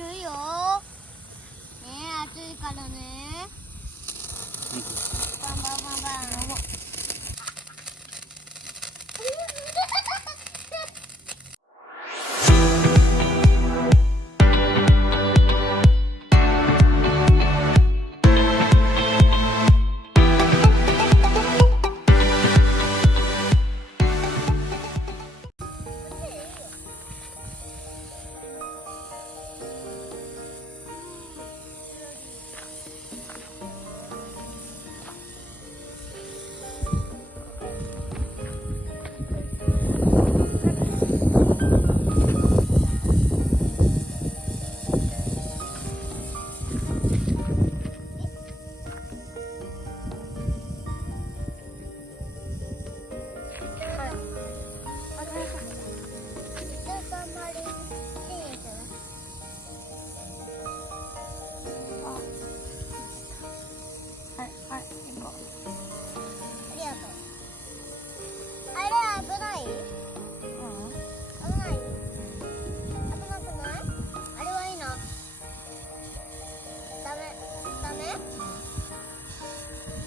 いよ。ねえ、暑いからね。バンバンバンバン。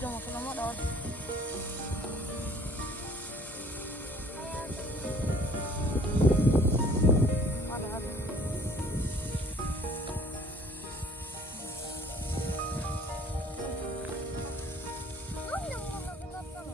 でもそのまだある。まだある。なんでもうなくなったの？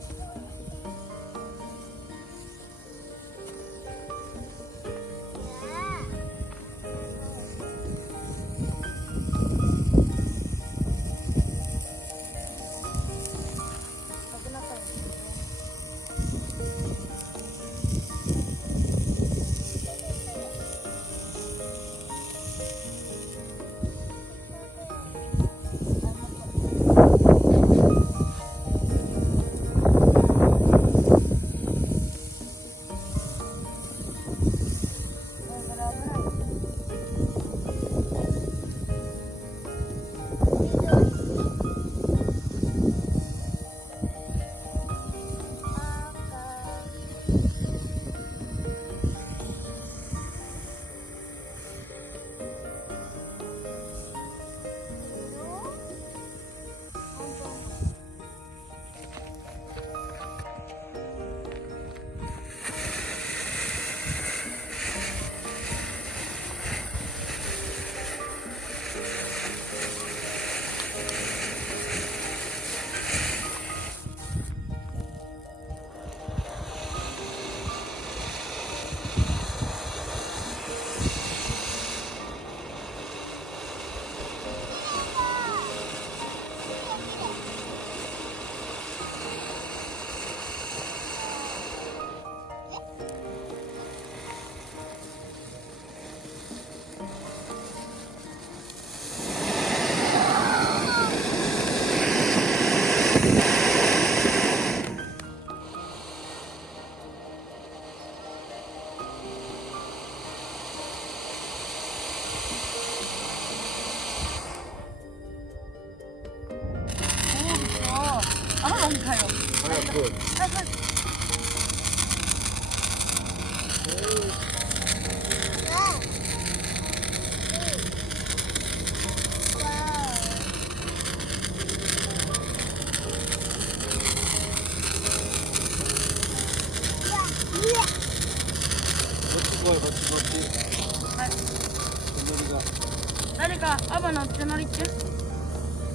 誰かアバの隣行って。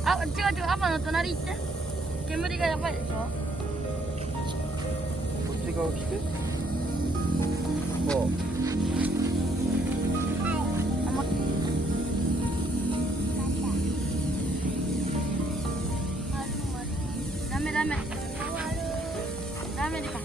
あ、違う違う、アバの隣行って。煙がやばいでしょ。こっち側来て。こう。ダメダメ。ダメでか。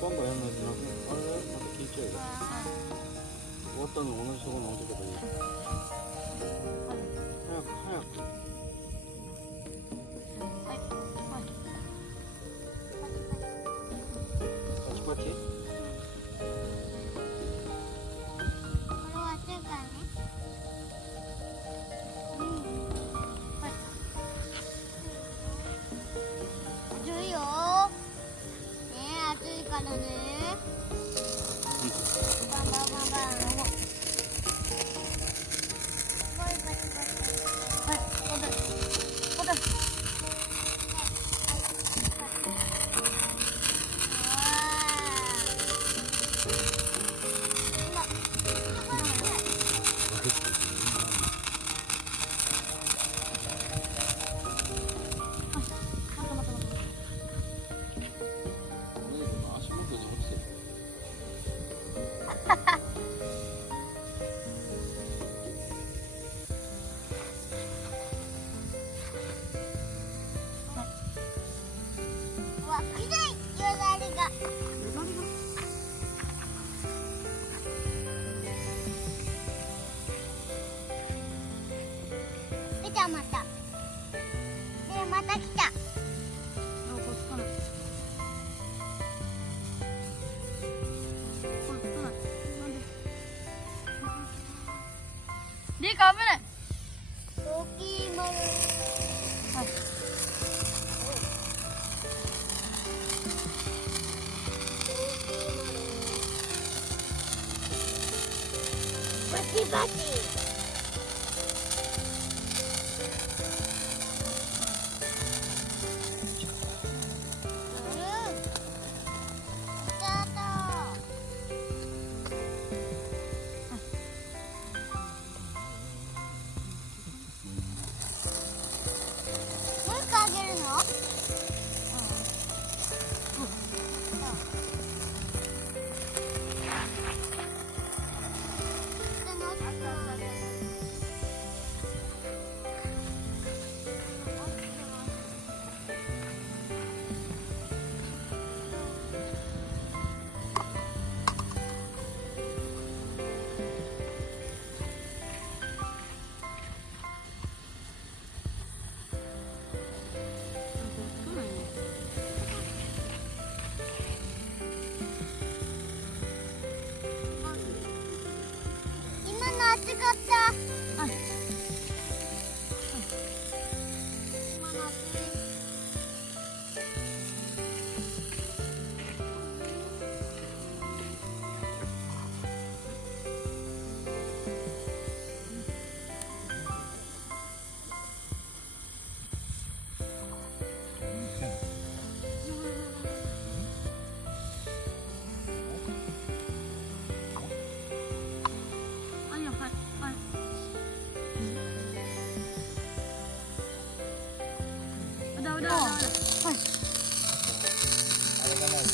バンバンやんないとなくなる。あれまた聞いちゃうよ。終わったの同じところに置いてけばいい。早く早く。パチパチ。これは中華ね。来たまた。でまた来た。あ、こっちかな。こっちかな。なんで。リカ危ない。大きい丸。はい。バチバチ。もう一個あげるの？今の熱かった。はい。今の熱い。あ、いいよ、はい。はい。うだ。はい。あれがないんだ。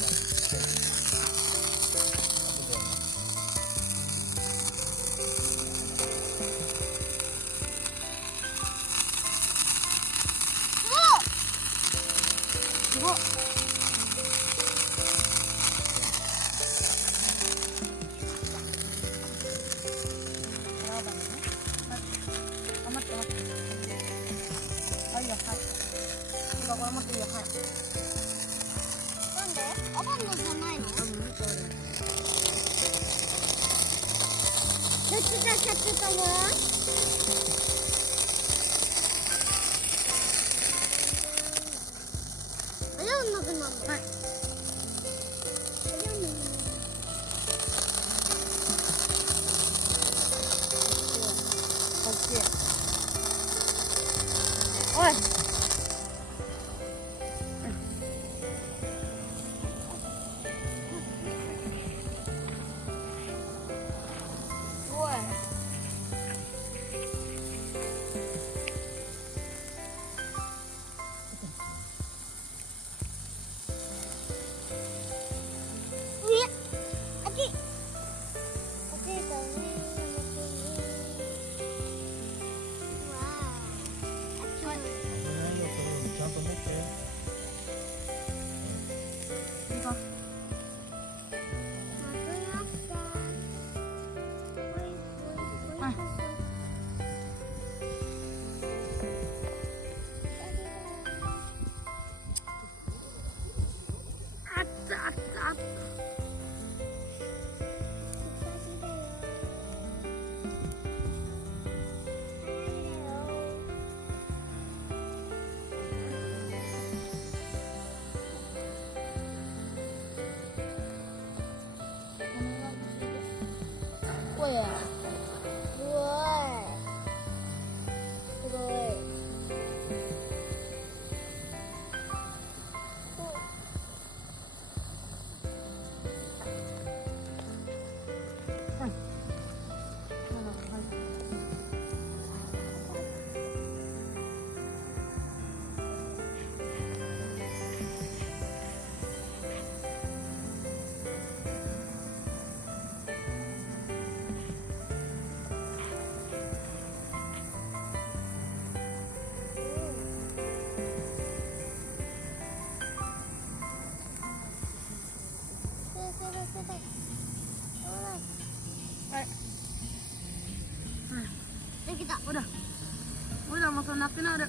すごっ。あ、待って。あ、いいよ、はい。これ持っていいよ、はい。なんで？アバンのじゃないの？多分もう一個ある。どっちが勝つと思う？あれはなくなるの？はい。あれはなくなるの？こっち。おい。おい。あっち。あっちだね。わあ。あっちは。ちゃんと持って。いいか。はい。あった。おい。すごい。はい。できた。ほらももそうなくなる。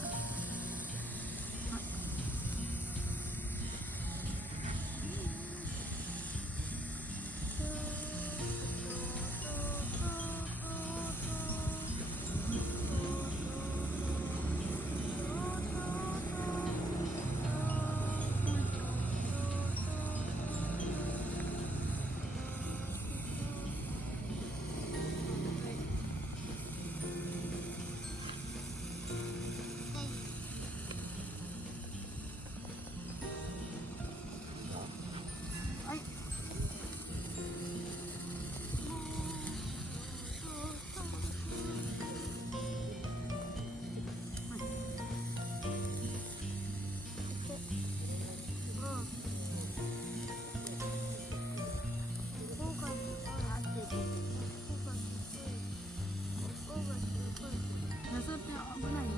そうって危ないの？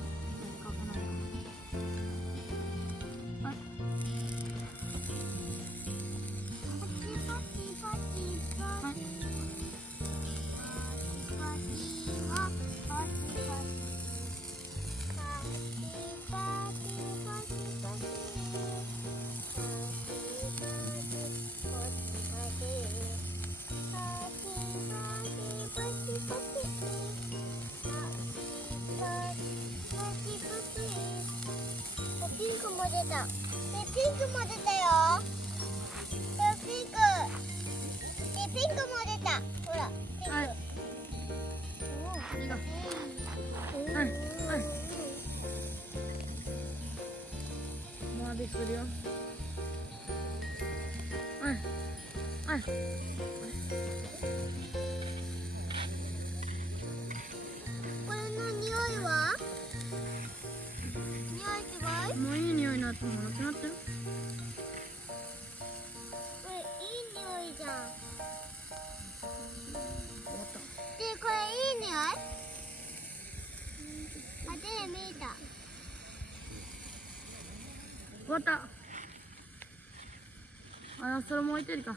危ないの？はい。ピンクも出た。ピンクも出たよ。ピンク。ピンクも出た。ほら、ピンク。はい。いいよ。はい。はい。もうあれするよ。はい。はい。これの匂いは？匂いすごい？もういい匂いになってもなくなってる。これいい匂いじゃん。終わった。で、これいい匂い？あ、手で見た。終わった。あ、それも置いてるか。